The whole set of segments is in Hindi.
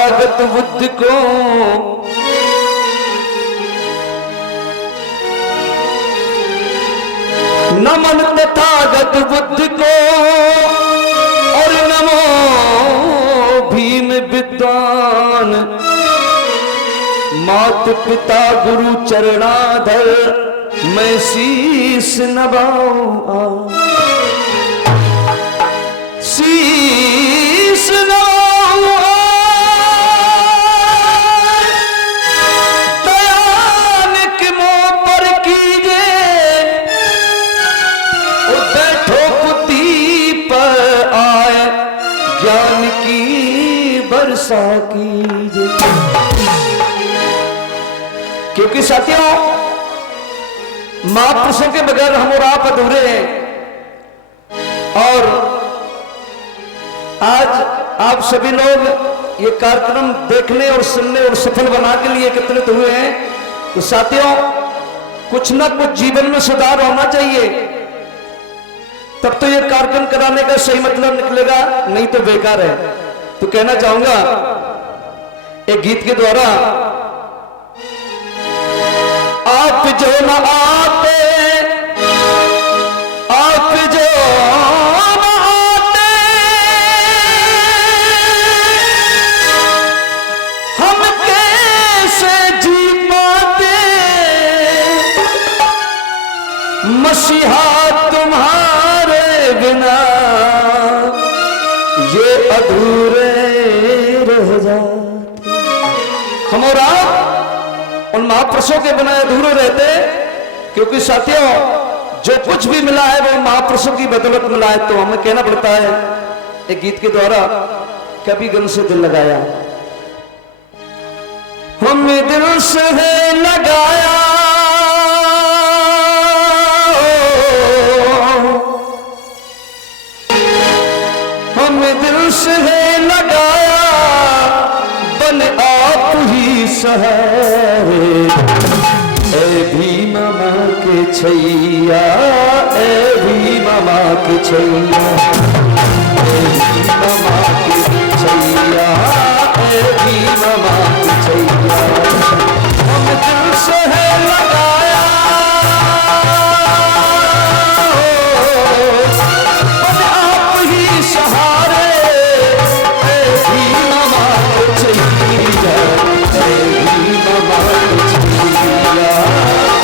तथागत बुद्ध को नमन तथागत बुद्ध को और नमो भीम विद्वान मात पिता गुरु चरणाधर मैं शीश नवाऊं शीश नवाऊं दयान के मुंह पर कीजे बैठो पुती पर आए ज्ञान की वर्षा कीजे। क्योंकि साथियों महापुरुषों के बगैर हम और आप अधूरे हैं। और आज आप सभी लोग ये कार्यक्रम देखने और सुनने और सफल बना के लिए एकत्रित हुए हैं। तो साथियों कुछ ना कुछ जीवन में सुधार होना चाहिए, तब तो ये कार्यक्रम कराने का सही मतलब निकलेगा, नहीं तो बेकार है। तो कहना चाहूंगा एक गीत के द्वारा, आप जो न आते आप जो न आते हम कैसे जी पाते मसीहा तुम्हारे बिना ये अधूरे रह जाते। हम और आप उन महापुरुषों के बिना अधूरे रहते, क्योंकि साथियों जो कुछ भी मिला है वो महापुरुषों की बदौलत मिला है। तो हमें कहना पड़ता है एक गीत के द्वारा, कभी गम से दिल लगाया हमें दिल से है लगाया हमें दिल से है लगाया बन आप ही सहारे ए भीम मामा के छैया ए भीम मामा के छैया ए भीम मामा के छैया ए भीम मामा के छैया हम दिल से है लगाया बन आप ही सहारे ए भीम मामा के छैया ए भीम मामा के छैया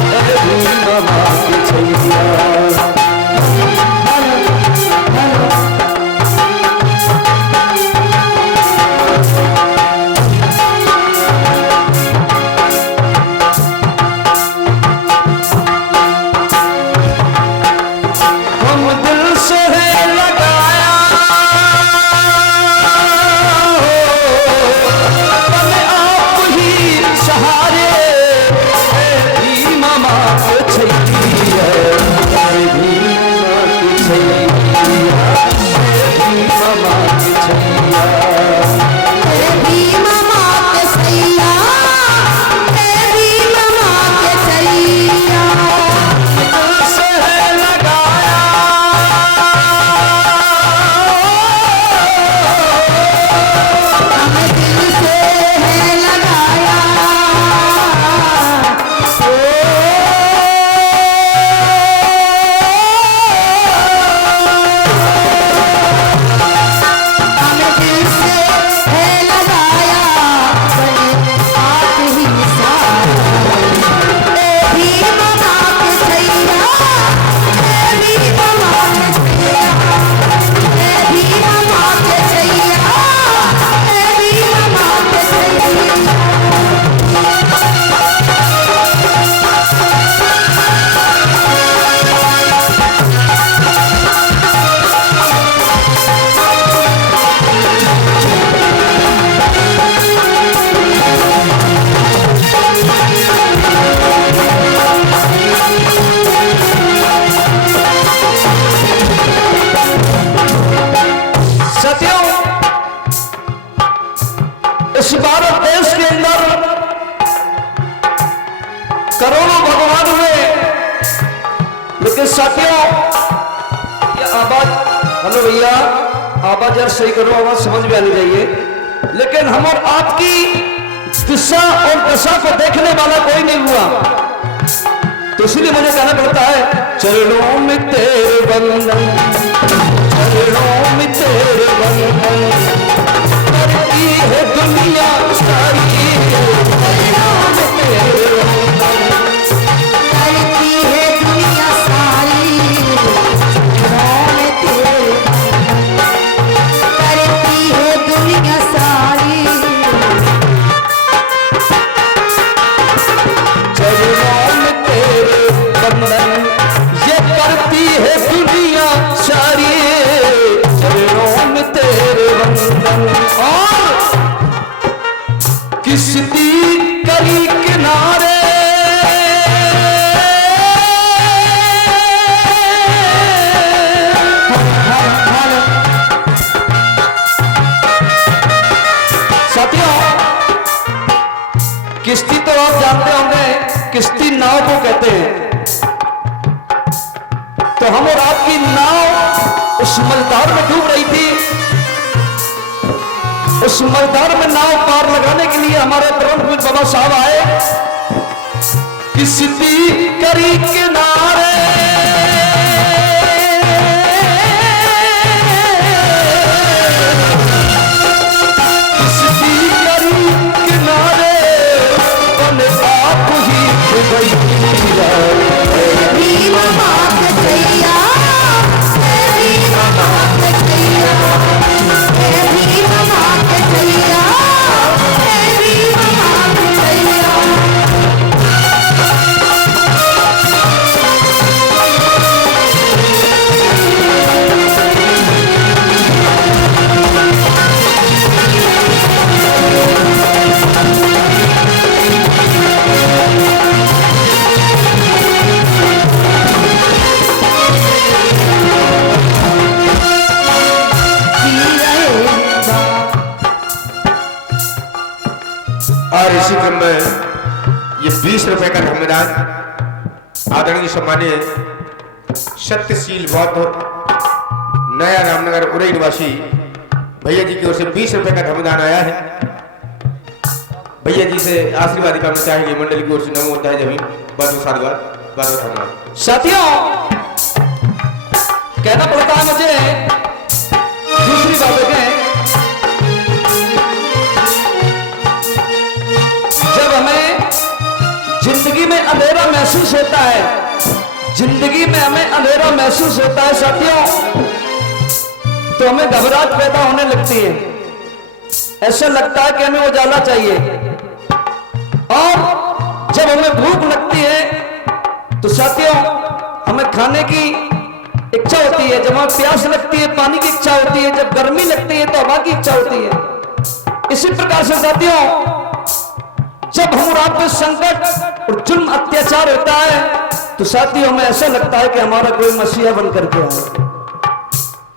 ए भीम मामा के छैया। इस भारत देश के अंदर करोड़ों भगवान हुए, लेकिन साथियों ये आवाज, हेलो भैया आवाज यार सही करो, आवाज समझ में आनी चाहिए। लेकिन हम और आपकी दिशा और दशा को देखने वाला कोई नहीं हुआ। तो इसलिए मुझे कहना पड़ता है, चरणों में तेरे बंधन, चरणों में तेरे बंधन, करती है दुनिया सारी, चरणों में तेरे बंधन, करती है दुनिया सारी, चरणों में तेरे बंधन, करती है दुनिया सारी, चरणों में तेरे बंधन, ये करती है दुनिया सारी, चरणों में तेरे बंधन। और किसती करी किनारे, साथियों किश्ती तो आप जानते होंगे, किश्ती नाव को कहते हैं। तो हम और आपकी नाव उस मझधार में डूब रही थी। उस मझधार में नाव पार लगाने के लिए हमारे परम पूज्य बाबा साहब आए। किश्ती करी किनारे, किश्ती करी किनारे, बने आप ही गई भीम मात जैया, भीम मात जैया, भीम मात जैया, भीम मात जैया। और इसी क्रम में ये 20 रुपए का धर्मदान आदरणीय सम्मानीय सत्यशील बौद्ध नया रामनगर उरई निवासी भैया जी की ओर से 20 रुपए का धर्मदान आया है। भैया जी से आशीर्वाद करना चाहेंगे मंडल की ओर से। नमो होता है जब बहुत साधुवाद, बहुत धन्यवाद। साथियों कहना पड़ता है मुझे दूसरी बात है, जब हमें जिंदगी में अंधेरा महसूस होता है, जिंदगी में हमें अंधेरा महसूस होता है साथियों, तो हमें घबराहट पैदा होने लगती है। ऐसा लगता है कि हमें उजाला चाहिए। और जब हमें भूख लगती है तो साथियों हमें खाने की इच्छा होती है। जब हमें प्यास लगती है पानी की इच्छा होती है। जब गर्मी लगती है तो हवा की इच्छा होती है। इसी प्रकार से साथियों जब हम आप पे संकट और जुल्म अत्याचार होता है तो साथियों हमें ऐसा लगता है कि हमारा कोई मसीहा बन करके आए।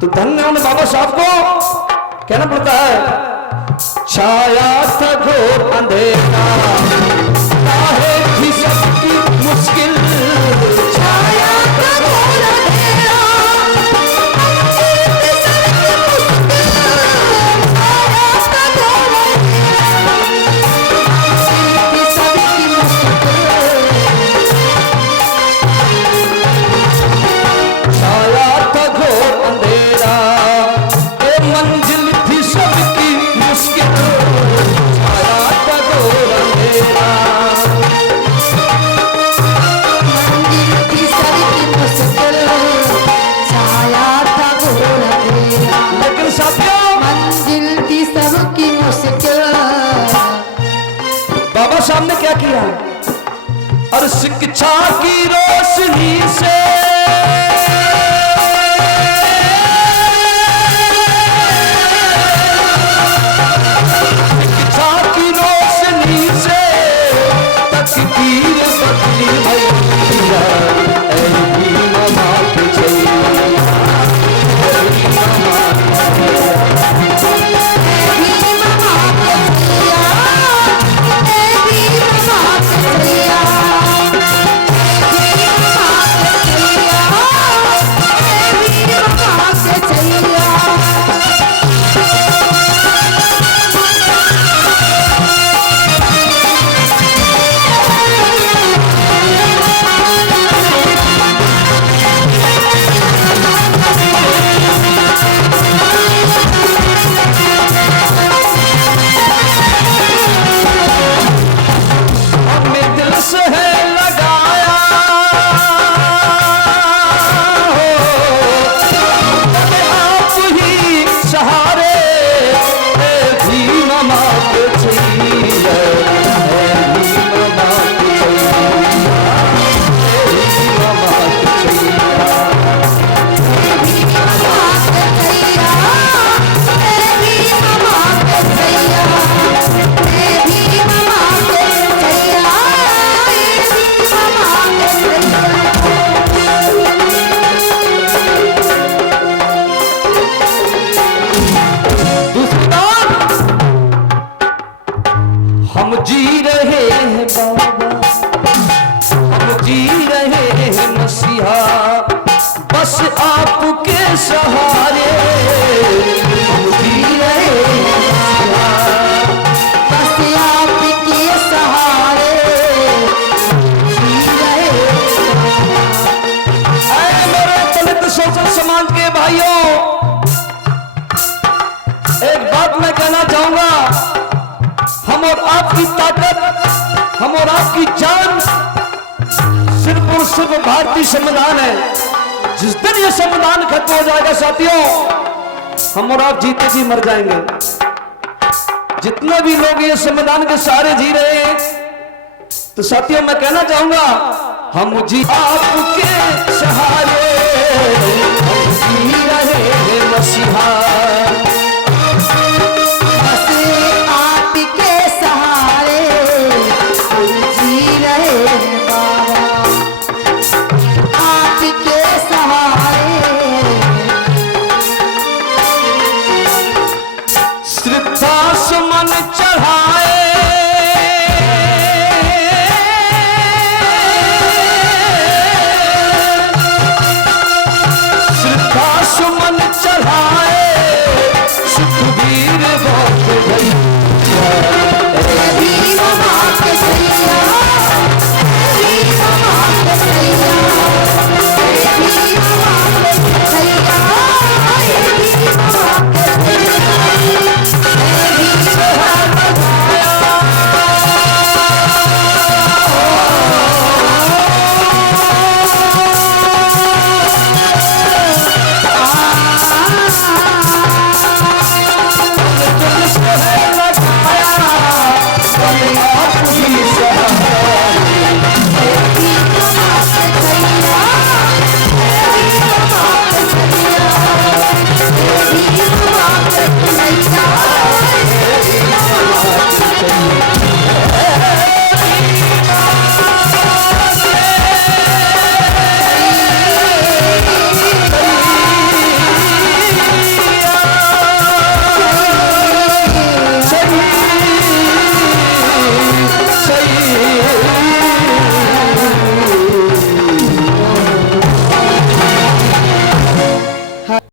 तो धन्य उन बाबा साहब को कहना पड़ता है, छाया था घोर अंधेरा, काहे थी सबकी मुश्किल, छाया था घोर अंधेरा, अंधेरे से सबकी मुश्किल, छाया था घोर अंधेरा, अंधेरे से सबकी मुश्किल, छाया था घोर अंधेरा, ए मंजिल थी सबकी मुश्किल, छाया था घोर अंधेरा। मंजिल थी सबकी मुश्किल, छाया था घोर अंधेरा, लेकिन साथियों मंजिल थी सबकी मुश्किल। बाबा साहब ने क्या किया, और शिक्षा की रोशनी से शिक्षा की रोशनी से तकदीर बदली भैया, ऐ भीम मात जैया, ऐ भीम मात जैया। भीम मात जैया, भीम मात जैया, भीम मात जैया। हम जी रहे हैं बाबा, हम जी रहे हैं मसीहा, बस आपके सहारे हम जी रहे हैं मसीहा, बस आपके सहारे जी रहे ऐ मेरे दलित शोषित समाज के भाइयों, एक बात मैं कहना चाहूंगा, हम और आपकी ताकत, हम और आपकी जान सिर्फ और सिर्फ भारतीय संविधान है। जिस दिन ये संविधान खत्म हो जाएगा साथियों, हम और आप जीते जी मर जाएंगे। जितने भी लोग ये संविधान के सहारे जी रहे हैं, तो साथियों मैं कहना चाहूंगा, हम जी आपके सहारे हम जी रहे हैं मसीहा।